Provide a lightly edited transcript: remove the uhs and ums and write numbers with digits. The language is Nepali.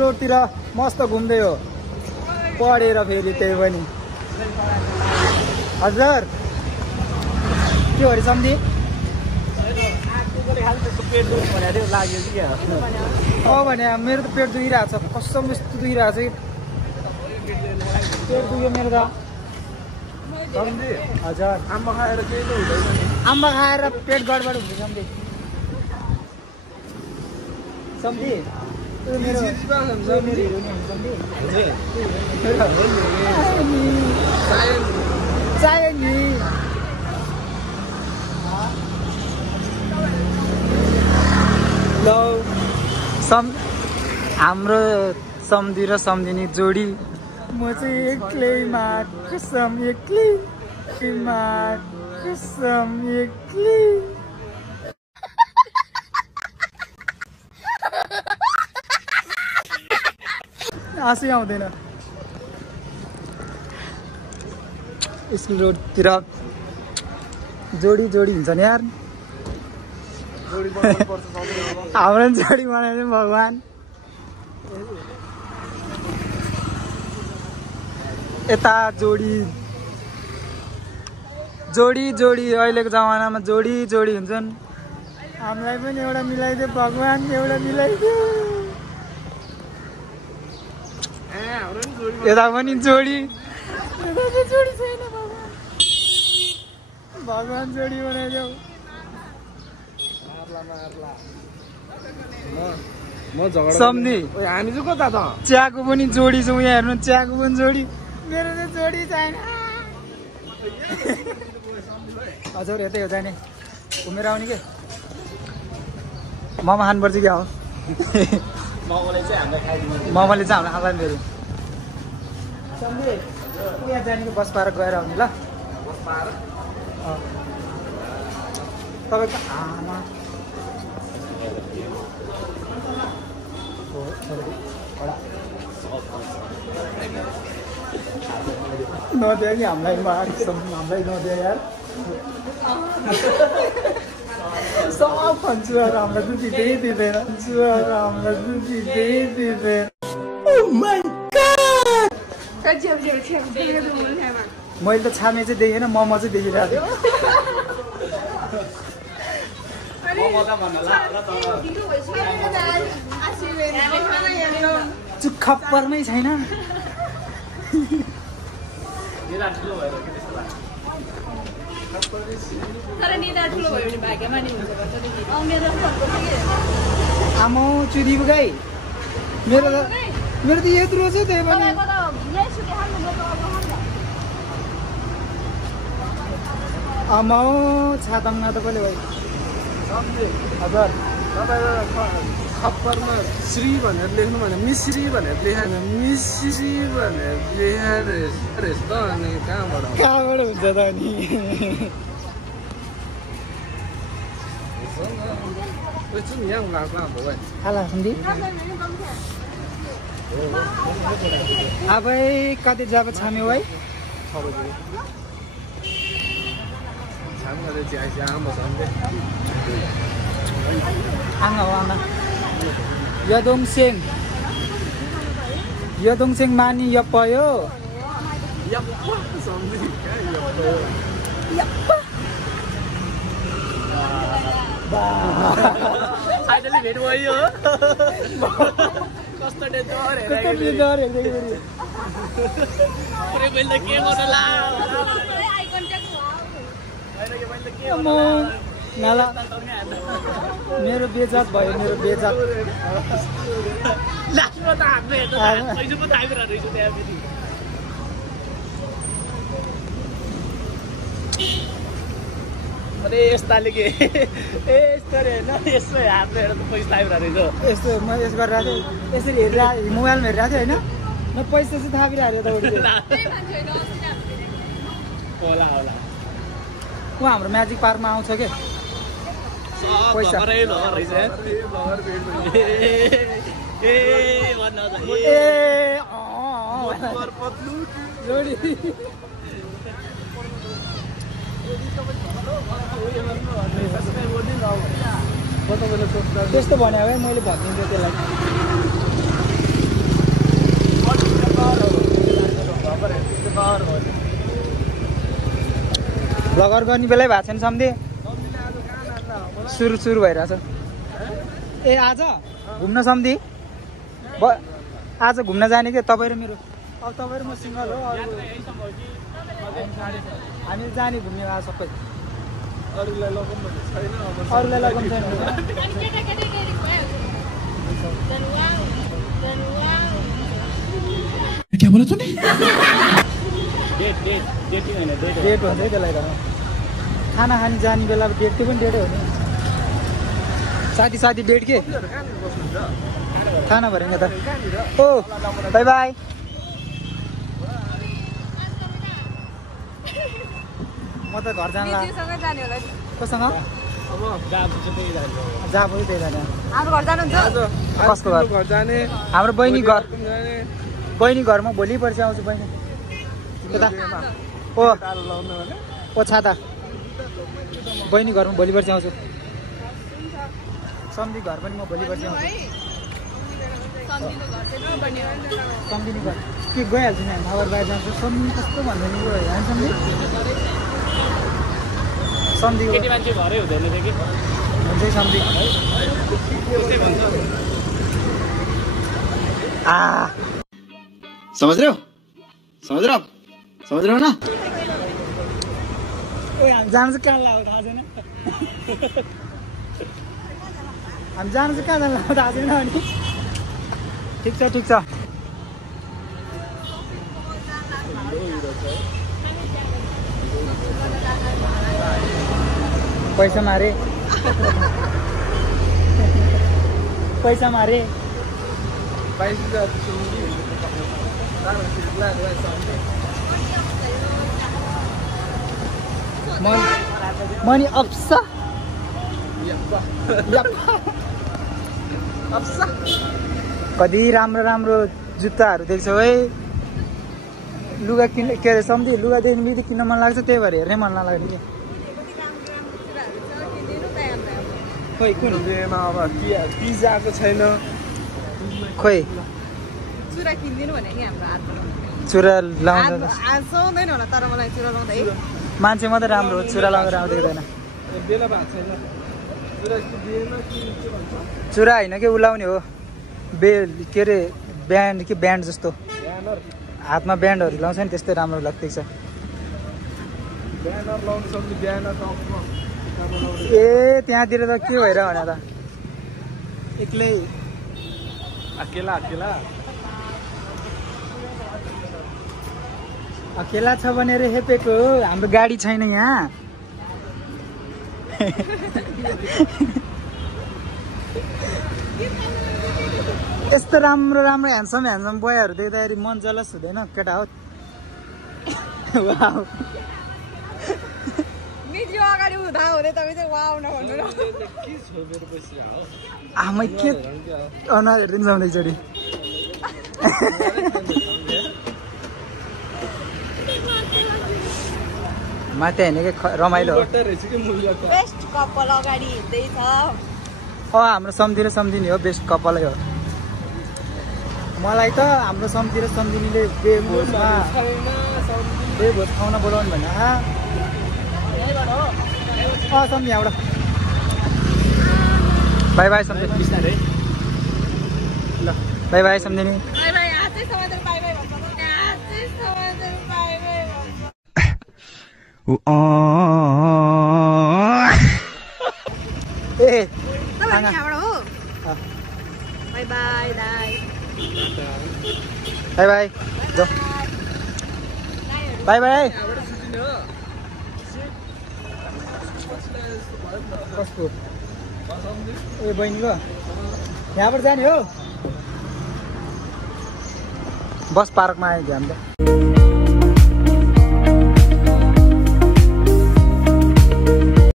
रोडतिर मस्त घुम्दै हो पढेर फेरि त्यही पनि हजुर के हो अरे सम्झी भने मेरो त पेट दुखिरहेको छ कसम यस्तो दुखिरहेको छ कि पेट दुख्यो मेरो त हजुर आम्बा खाएर केही त हुँदैन आम्बा खाएर पेट गडबड हुन्छ सम्झी सम्झी मेरो चाहियो नि हाम्रो सम्धी र सम्धिनी जोडी म चाहिँ एक्लैमा कसम एक्लैमा कसम एक्लै आँसै आउँदैन स्कुल रोडतिर जोडी हुन्छ नि यार हाम्रो जोडी बनाउने भगवान यता जोडी अहिलेको जमानामा जोडी हुन्छन् हामीलाई पनि एउटा मिलाइदियो भगवान एउटा मिलाइदियो यता पनि जोडी छैन भगवान जोडी बनाइदेऊ सम्झी हामी चाहिँ कता त चियाको पनि जोडी छौँ यहाँ हेर्नु चियाको पनि जोडी मेरो चाहिँ जोडी छैन हजुर यतै हो जाने घुमेर आउने के मोमो खानुपर्छ क्या हो मोमोले चाहिँ हामीलाई खाँदैन फेरि सम्झी यहाँ जाने बस पार्क गएर आउने ल तपाईँको आमा नदियो कि हामीलाई नदियो यार सब भन्छु हामीलाई दुधी त्यही दिँदैन मैले त छाने चाहिँ देखेन मोमो चाहिँ देखिरहेको थिएँ खप्परमै छैन आमा चुदिबो गाई मेरो त यत्रो छ त्यही पनि आमा छाताङ त कहिले भाइ हजुर खप्परमा श्री भनेर लेख्नु भने मिश्री भनेर लेखेन मिश्री भनेर लेखेर रहेछ त अनि कहाँबाट हुन्छ त नि यहाँ लाग्ला भाइ खाला सम्झी आबै कति जब छाम्यो है आमा यदोङसेङ मानी यप्पयो फाइनली भेट भयो कस्तो डेन्जर मेरो बेजात भयो मेरो बेजात अरे यस्ताले के यस्तो रे होइन यसो हातले हेरेर त पैसा आइरहेको रहेछ यस्तो म यस गरिरहेको थिएँ यसरी हेरेर मोबाइलमा हेरिरहेको थिएँ होइन म पैसा चाहिँ थापिरहेको होला ऊ हाम्रो म्याजिक पार्कमा आउँछ के पैसा त्यस्तो भने है मैले भनिदिन्छु त्यसलाई ब्लगर गर्ने बेलै भएको छैन सम्धि सुरु भइरहेछ ए आज घुम्न सम्धि आज घुम्न जाने के तपाईँ र मेरो अब तपाईँ र म सिङ्गल हो हामी जाने घुम्ने भयो सबै अरूलाई लगाउनु छैन अरूलाई लगाउनु छैन क्या बोला तूने डेट हुन्छ त्यसलाई त खाना खाने जाने बेला डेट त्यो पनि डेटै हो नि साथी डेट के खाना भरेन त ओ बाई बाई म त घर जानु कोसँग जहाँ पनि त्यही जाने कसको घर जाने हाम्रो बहिनी घरमा भोलि पर्सि आउँछु बहिनी यता ओ छाता बहिनी घरमा भोलि पर्सि आउँछु सम्धि घर पनि म भोलि पर्सि आउँछु सम्धिनी घर के गइहाल्छु नि हामी खबर बाहिर जान्छु सम्धि कस्तो भन्दैन नि होइन सम्धि केटी मान्छे घरै हुँदैन थियो कि हुन्छ सम्धि समझ रहे हो ना ओए हामी जानु चाहिँ कहाँ लाग्यो थाहा छैन हामी जानु चाहिँ कहाँ जानु लाग्यो थाहा छैन अनि ठिक छ पैसा मारे मनी अप्सा कति राम्रो जुत्ताहरू देख्छौ है लुगा किन्ने के अरे सम्धि लुगा देख्ने बित्तिकै किन्न मन लाग्छ त्यही भएर हेर्नै मन नलाग्ने कि खोइ कुन अब पिज्जाको छैन खोइ चुरा किनिदिनु भने नि हाम्रो हातमा चुरा लाउनु आज सुहाउँदैन होला तर मलाई चुरा लाउँदा है मान्छे मात्रै राम्रो चुरा लगाएर आउँदै हुँदैन बेला भएको छैन चुरा होइन कि उलाउने हो के अरे ब्यान्ड जस्तो हातमा ब्यान्डहरू लाउँछ नि त्यस्तै राम्रो लाग्दैछ ए त्यहाँतिर त के भएर भने त एक्लै अकेला छ भनेर हेपेको हाम्रो गाडी छैन यहाँ यस्तो राम्रो ह्यान्डसम बोयहरू देख्दाखेरि मन जलस हुँदैन केटा हो वाउ मिडियो अगाडि उठा हुँदै तपाईँ चाहिँ वाउ नभन्नु न आमै के अनुहार हेरिदिनु जाउँ एकचोटि माथि होइन कि रमाइलो हो बेस्ट कपाल अगाडि हिँड्दैछ हाम्रो सम्धि र सम्धिनी हो बेस्ट कपालै हो मलाई त हाम्रो सम्धि र सम्धिनीले बेभोज खाउन बोलाउनु भने सम्धि यहाँबाट बाई सम्धि ल बाई सम्धिनी ए बाई कसको ए बहिनीको यहाँबाट जाने हो बस पार्कमा आयो हामीले